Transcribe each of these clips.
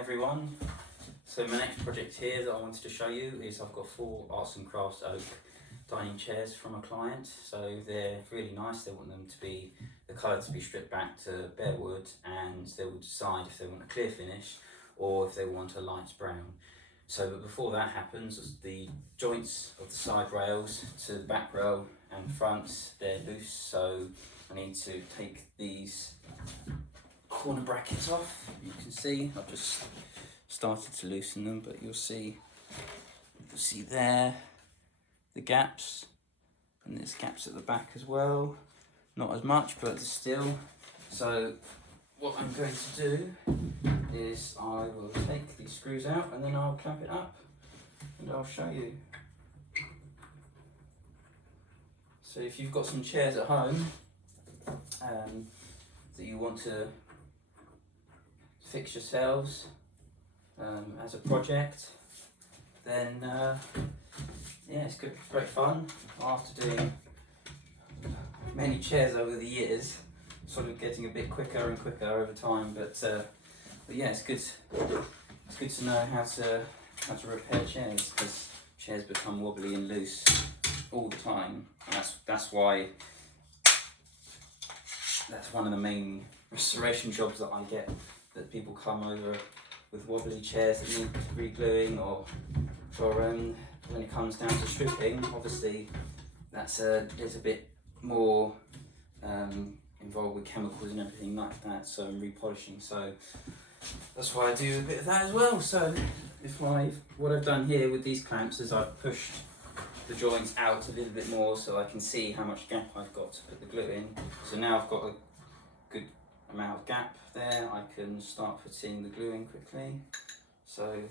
everyone. So my next project here that I wanted to show you is I've got 4 arts and crafts oak dining chairs from a client. So they're really nice. They want them to be, the colour to be stripped back to bare wood, and they will decide if they want a clear finish or if they want a light brown. So but before that happens, the joints of the side rails to the back rail and front, they're loose, so I need to take these corner brackets off. You can see I've just started to loosen them, but you'll see there the gaps, and there's gaps at the back as well, not as much but still. So what I'm going to do is I will take these screws out and then I'll clamp it up and I'll show you. So if you've got some chairs at home that you want to fix yourselves as a project, then yeah, it's good, great fun. After doing many chairs over the years, sort of getting a bit quicker and quicker over time, but yeah, it's good to know how to repair chairs, because chairs become wobbly and loose all the time, and that's why that's one of the main restoration jobs that I get, that people come over with wobbly chairs that need re-gluing, or when it comes down to stripping, obviously that's a little bit more involved with chemicals and everything like that, so I'm repolishing, so that's why I do a bit of that as well. So what I've done here with these clamps is I've pushed the joints out a little bit more so I can see how much gap I've got to put the glue in. So now I've got a good amount of gap there, I can start putting the glue in quickly. So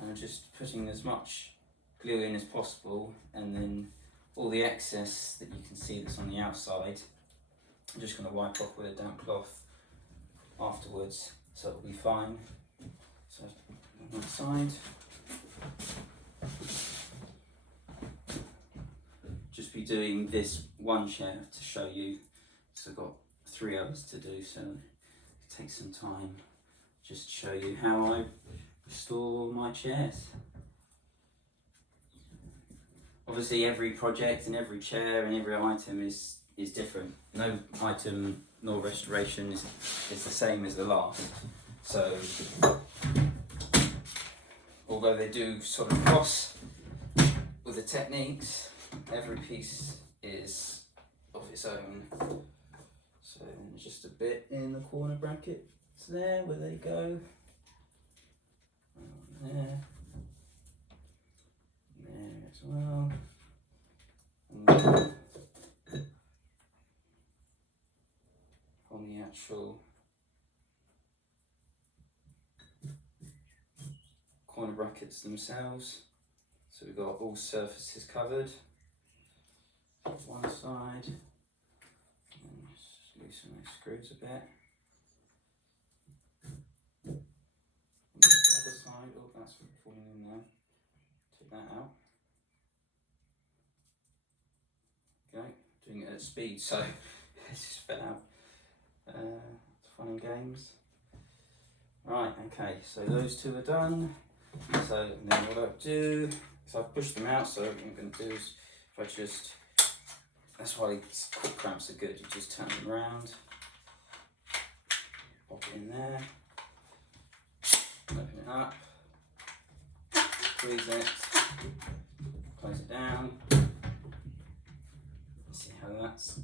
I'm just putting as much glue in as possible, and then all the excess that you can see that's on the outside, I'm just going to wipe off with a damp cloth afterwards, so it'll be fine. So on that side, just be doing this one chair to show you, so I've got 3 others to do, so it takes some time just to show you how I restore my chairs. Obviously every project and every chair and every item is different. No item nor restoration is the same as the last. So although they do sort of cross with the techniques, every piece is of its own. So just a bit in the corner brackets there where they go. There as well. And then on the actual corner brackets themselves, so we've got all surfaces covered. One side, and just loosen those screws a bit. On the other side, oh, that's falling in there. Take that out. Okay, doing it at speed, so it just fell out. It's fun and games. Right, okay, so those 2 are done. So then what I'll do is I've pushed them out, so what I'm going to do is if I just, that's why these quick clamps are good, you just turn them around, pop it in there, open it up, squeeze it, close it down. See how that's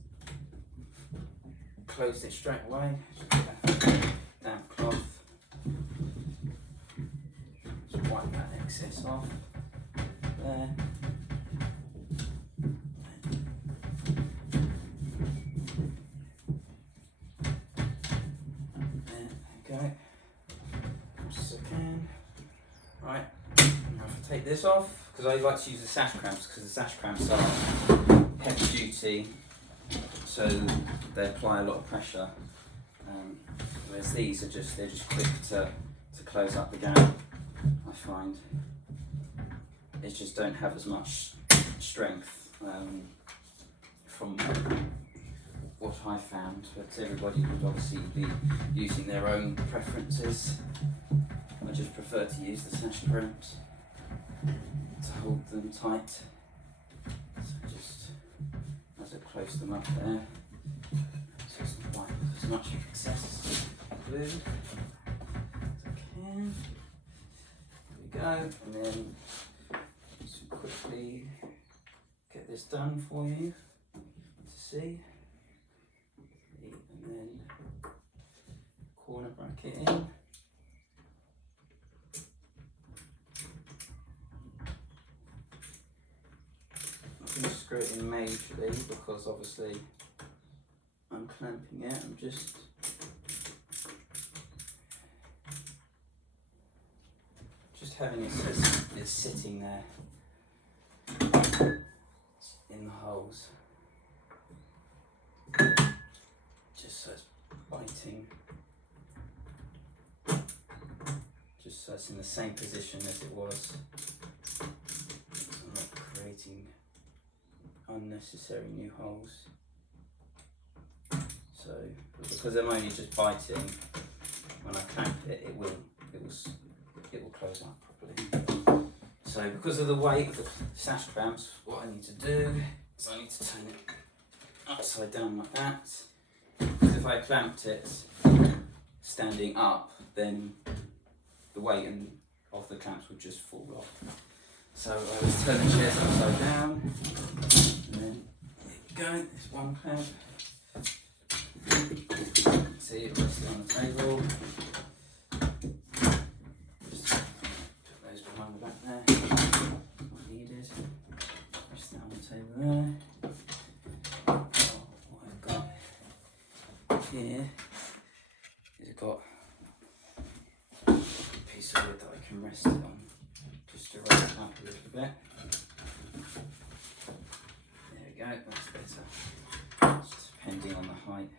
closed it straight away. Damp cloth. Just wipe that excess off there. There we go. Just as I can. Right. Now if I take this off, because I like to use the sash clamps, because the sash clamps are heavy duty, so they apply a lot of pressure, whereas these are they're just quick to close up the gap. I find they just don't have as much strength from what I found, but everybody would obviously be using their own preferences. I prefer to use the sash clamps to hold them tight. So just as I close them up there, so it's not like as much excess glue as I can. There we go, and then just quickly get this done for you to see. And then corner bracket in. I'm going to screw it in majorly because obviously I'm clamping it. I'm just having it sitting there in the holes, just so it's biting, just so it's in the same position as it was, so I'm not creating unnecessary new holes. So because I'm only just biting, when I clamp it, it will close up properly. So because of the weight of the sash clamps, what I need to do is I need to turn it upside down like that. Because if I clamped it standing up, then the weight of the clamps would just fall off. So I just turn the chairs upside down, and then there you go, there's one clamp. See it resting on the table. Just put those behind the back there. Not needed. Rest that on the table there. What I've got here is I've got a piece of wood that I can rest it on, just to raise it up a little bit. There we go, that's better. Just depending on the height.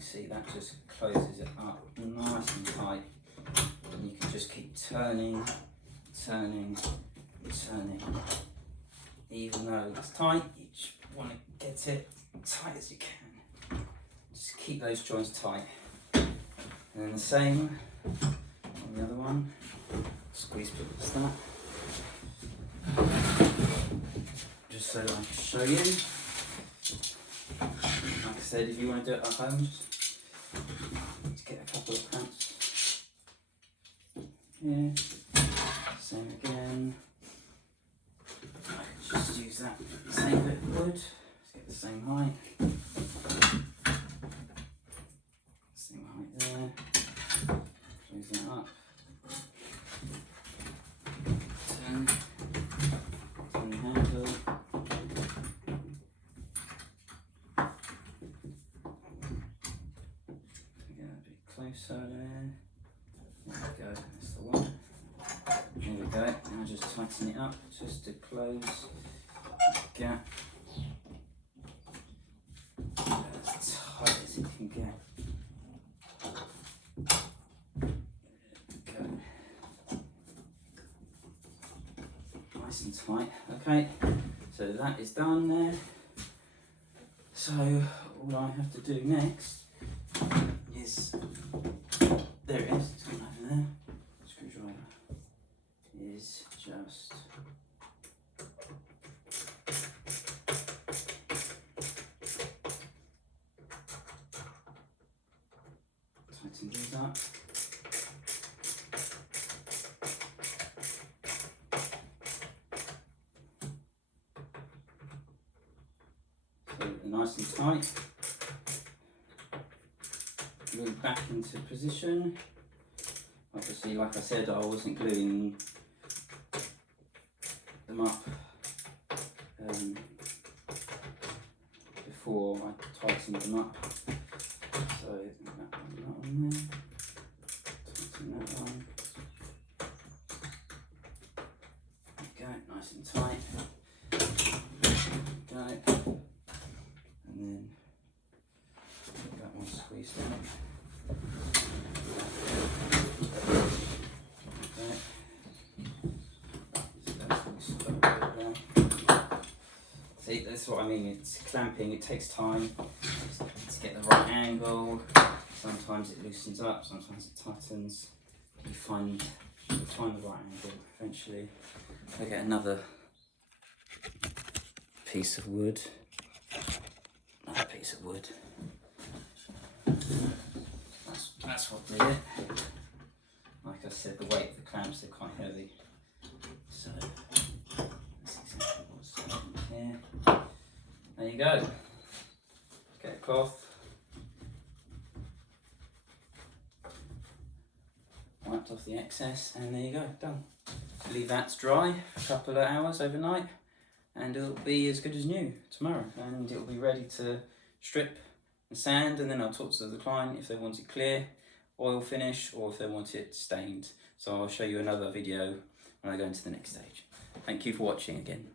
See, that just closes it up nice and tight, and you can just keep turning, even though it's tight. You just want to get it tight as you can. Just keep those joints tight, and then the same on the other one. Squeeze past that, just so that I can show you. Like I said, if you want to do it at home, just get a couple of clamps here. Same again. Just use that same bit of wood. Let's get the same height. Same height there. Close that up. Turn the handle. Closer there. There we go, that's the one. There we go, now just tighten it up just to close the gap. As tight as it can get. There we go. Nice and tight. Okay, so that is done there. So all I have to do next is, there it is, it's gone over there, screwdriver, is just tighten these up. So they're nice and tight. Move back into position. Obviously, like I said, I wasn't gluing them up before I tightened them up. So that one there, tighten that one. There we go, nice and tight. There we go. And then get that one squeezed out. See, that's what I mean, it's clamping, it takes time to get the right angle, Sometimes it loosens up, sometimes it tightens. You find the right angle eventually. I get another piece of wood. Another piece of wood. That's what did it. Like I said, the weight of the clamps are quite heavy. So that's exactly what's here. There you go. Get a cloth. Wiped off the excess, and there you go, done. Leave that to dry for a couple of hours overnight, and it'll be as good as new tomorrow, and it'll be ready to strip and sand, and then I'll talk to the client if they want it clear, oil finish, or if they want it stained. So I'll show you another video when I go into the next stage. Thank you for watching again.